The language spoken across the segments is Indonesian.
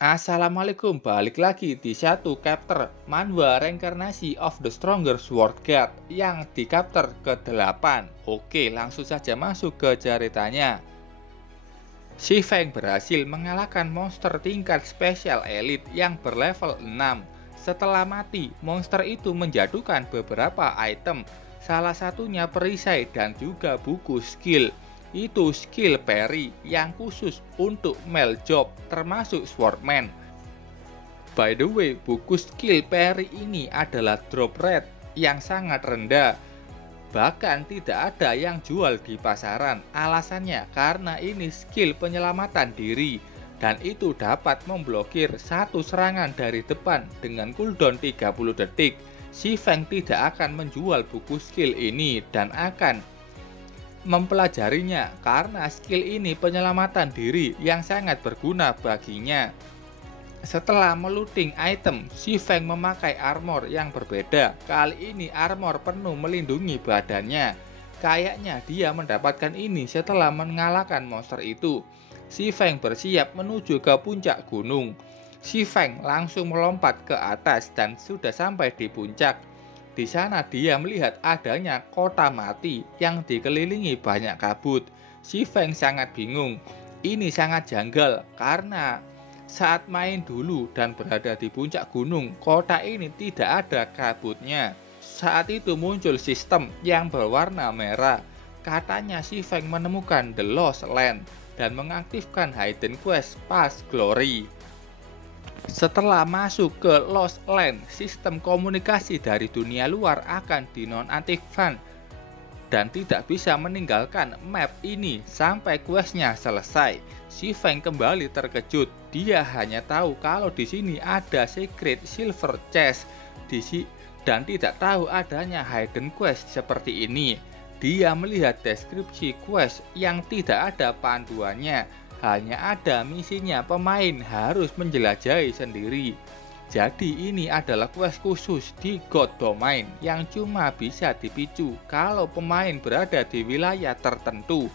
Assalamualaikum, balik lagi di satu chapter manhwa reinkarnasi of the stronger sword god yang di chapter ke-8. Oke, langsung saja masuk ke ceritanya. Si Feng berhasil mengalahkan monster tingkat spesial elit yang berlevel 6. Setelah mati, monster itu menjatuhkan beberapa item, salah satunya perisai dan juga buku skill. Itu skill parry yang khusus untuk male job termasuk swordman. By the way, buku skill parry ini adalah drop rate yang sangat rendah. Bahkan tidak ada yang jual di pasaran. Alasannya karena ini skill penyelamatan diri dan itu dapat memblokir satu serangan dari depan dengan cooldown 30 detik. Si Feng tidak akan menjual buku skill ini dan akan mempelajarinya karena skill ini penyelamatan diri yang sangat berguna baginya. Setelah melooting item, si Feng memakai armor yang berbeda. Kali ini armor penuh melindungi badannya. Kayaknya dia mendapatkan ini setelah mengalahkan monster itu. Si Feng bersiap menuju ke puncak gunung. Si Feng langsung melompat ke atas dan sudah sampai di puncak. Di sana dia melihat adanya kota mati yang dikelilingi banyak kabut. Si Feng sangat bingung. Ini sangat janggal karena saat main dulu dan berada di puncak gunung, kota ini tidak ada kabutnya. Saat itu muncul sistem yang berwarna merah. Katanya si Feng menemukan The Lost Land dan mengaktifkan Hidden Quest Past Glory. Setelah masuk ke Lost Land, sistem komunikasi dari dunia luar akan dinonaktifkan dan tidak bisa meninggalkan map ini sampai questnya selesai. Si Feng kembali terkejut. Dia hanya tahu kalau di sini ada secret silver chest dan tidak tahu adanya hidden quest seperti ini. Dia melihat deskripsi quest yang tidak ada panduannya, hanya ada misinya. Pemain harus menjelajahi sendiri. Jadi ini adalah quest khusus di God Domain yang cuma bisa dipicu kalau pemain berada di wilayah tertentu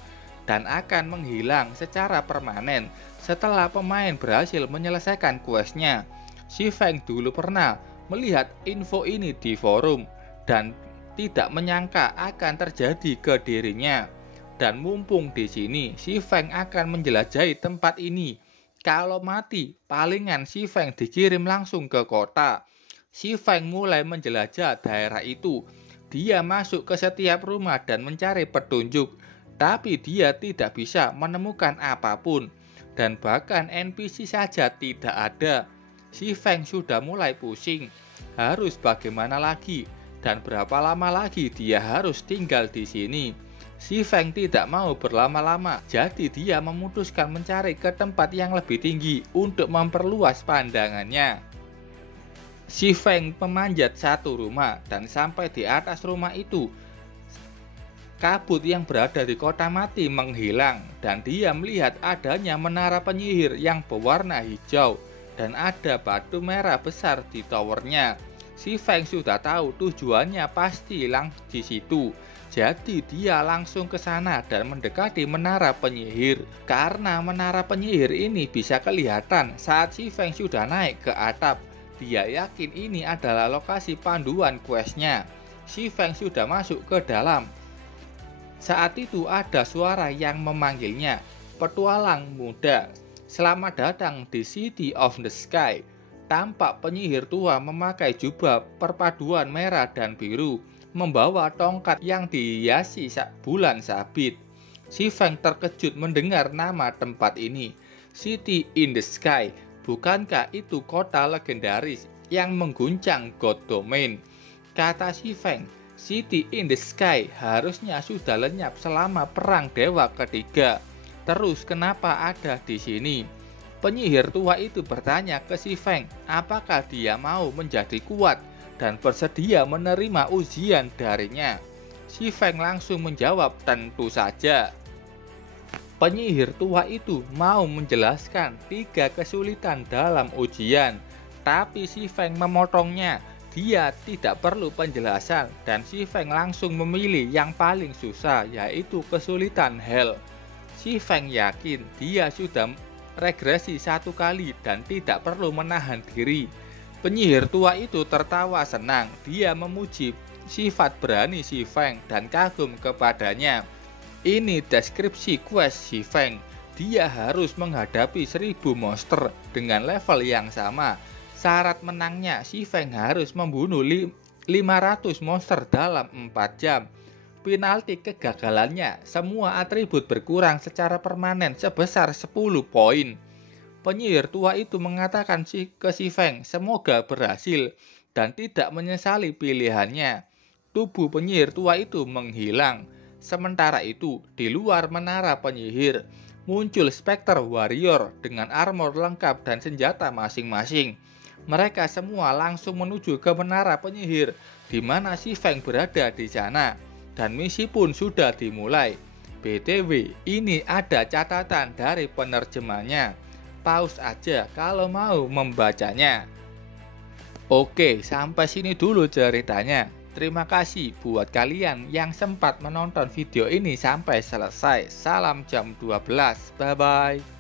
dan akan menghilang secara permanen setelah pemain berhasil menyelesaikan questnya. Si Feng dulu pernah melihat info ini di forum dan tidak menyangka akan terjadi ke dirinya. Dan mumpung di sini, si Feng akan menjelajahi tempat ini. Kalau mati, palingan si Feng dikirim langsung ke kota. Si Feng mulai menjelajah daerah itu. Dia masuk ke setiap rumah dan mencari petunjuk, tapi dia tidak bisa menemukan apapun. Dan bahkan NPC saja tidak ada. Si Feng sudah mulai pusing. Harus bagaimana lagi? Dan berapa lama lagi dia harus tinggal di sini? Si Feng tidak mau berlama-lama, jadi dia memutuskan mencari ke tempat yang lebih tinggi untuk memperluas pandangannya. Si Feng memanjat satu rumah dan sampai di atas rumah itu, kabut yang berada di kota mati menghilang dan dia melihat adanya menara penyihir yang berwarna hijau dan ada batu merah besar di towernya. Si Feng sudah tahu tujuannya pasti di situ. Jadi dia langsung ke sana dan mendekati menara penyihir. Karena menara penyihir ini bisa kelihatan saat si Feng sudah naik ke atap. Dia yakin ini adalah lokasi panduan questnya. Si Feng sudah masuk ke dalam. Saat itu ada suara yang memanggilnya. Petualang muda, selamat datang di City of the Sky. Tampak penyihir tua memakai jubah perpaduan merah dan biru, membawa tongkat yang dihiasi bulan sabit. Si Feng terkejut mendengar nama tempat ini, City in the Sky. Bukankah itu kota legendaris yang mengguncang God Domain? Kata si Feng, City in the Sky harusnya sudah lenyap selama perang dewa ketiga. Terus kenapa ada di sini? Penyihir tua itu bertanya ke si Feng, apakah dia mau menjadi kuat dan bersedia menerima ujian darinya. Si Feng langsung menjawab, tentu saja. Penyihir tua itu mau menjelaskan 3 kesulitan dalam ujian, tapi si Feng memotongnya. Dia tidak perlu penjelasan dan si Feng langsung memilih yang paling susah, yaitu kesulitan Hell. Si Feng yakin dia sudah regresi 1 kali dan tidak perlu menahan diri. Penyihir tua itu tertawa senang. Dia memuji sifat berani si Feng dan kagum kepadanya. Ini deskripsi quest si Feng. Dia harus menghadapi 1000 monster dengan level yang sama. Syarat menangnya, si Feng harus membunuh 500 monster dalam 4 jam. Penalti kegagalannya, semua atribut berkurang secara permanen sebesar 10 poin. Penyihir tua itu mengatakan ke si Feng semoga berhasil dan tidak menyesali pilihannya. Tubuh penyihir tua itu menghilang. Sementara itu, di luar menara penyihir, muncul Spectre Warrior dengan armor lengkap dan senjata masing-masing. Mereka semua langsung menuju ke menara penyihir, di mana si Feng berada di sana. Dan misi pun sudah dimulai. BTW, ini ada catatan dari penerjemahnya. Pause aja kalau mau membacanya. Oke, sampai sini dulu ceritanya. Terima kasih buat kalian yang sempat menonton video ini sampai selesai. Salam jam 12. Bye-bye.